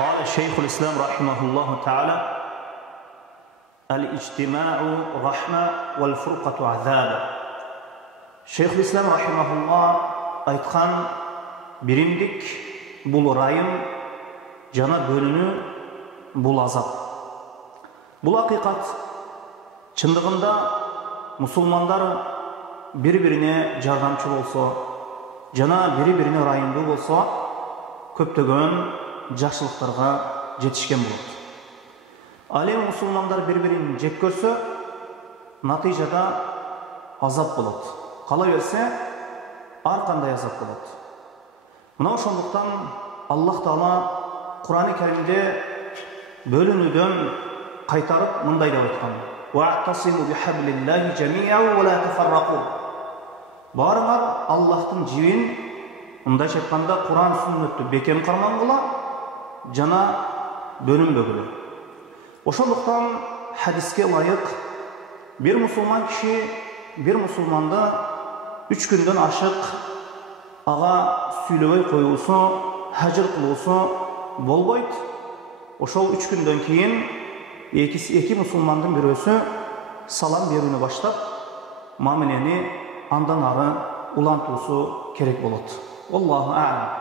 قال شيخ الإسلام رحمه الله تعالى: الاجتماع رحمة والفرقة عذاب. Şeyh İslam rahimahullah aytқан биримдик бул райым, жана бөлүнүү бул азап. Бул акыйкат. Чындыгында мусулмандар бири-бирине жардамчы болсо, жана бири-бирине райымдуу болсо, көптөгөн жакшылыктарга жетишкен болот. Ал эми мусулмандар бири-бирин жек көрсө, натыйжада азап болот. Кала берсе, ар кандай азап болот. Мына ошондуктан Аллах Таала Кур'ан-ы Каримде бөлүнүүдөн кайтарып мындай деп айткан: "Вa'тасиму бихаблиллахи жами'ан ва ла тафаррaqu." Барыңар Аллахтын жибин, мындайча айтканда Кур'ан сүннөттү бекем кармангыла, жана бөлүнбөгүлө. Ошондуктан хадиске ылайык бир мусулман киши бир мусулманды 3 күндөн ашык ага сүйлөбөй коюусу, хажыр кылуусу болбойт. Ошол 3 күндөн кийин эки мусулмандын бирөөсү салам берүүнү баштап, мамилени андан ары улантуусу керек болот. Аллаху а'лам.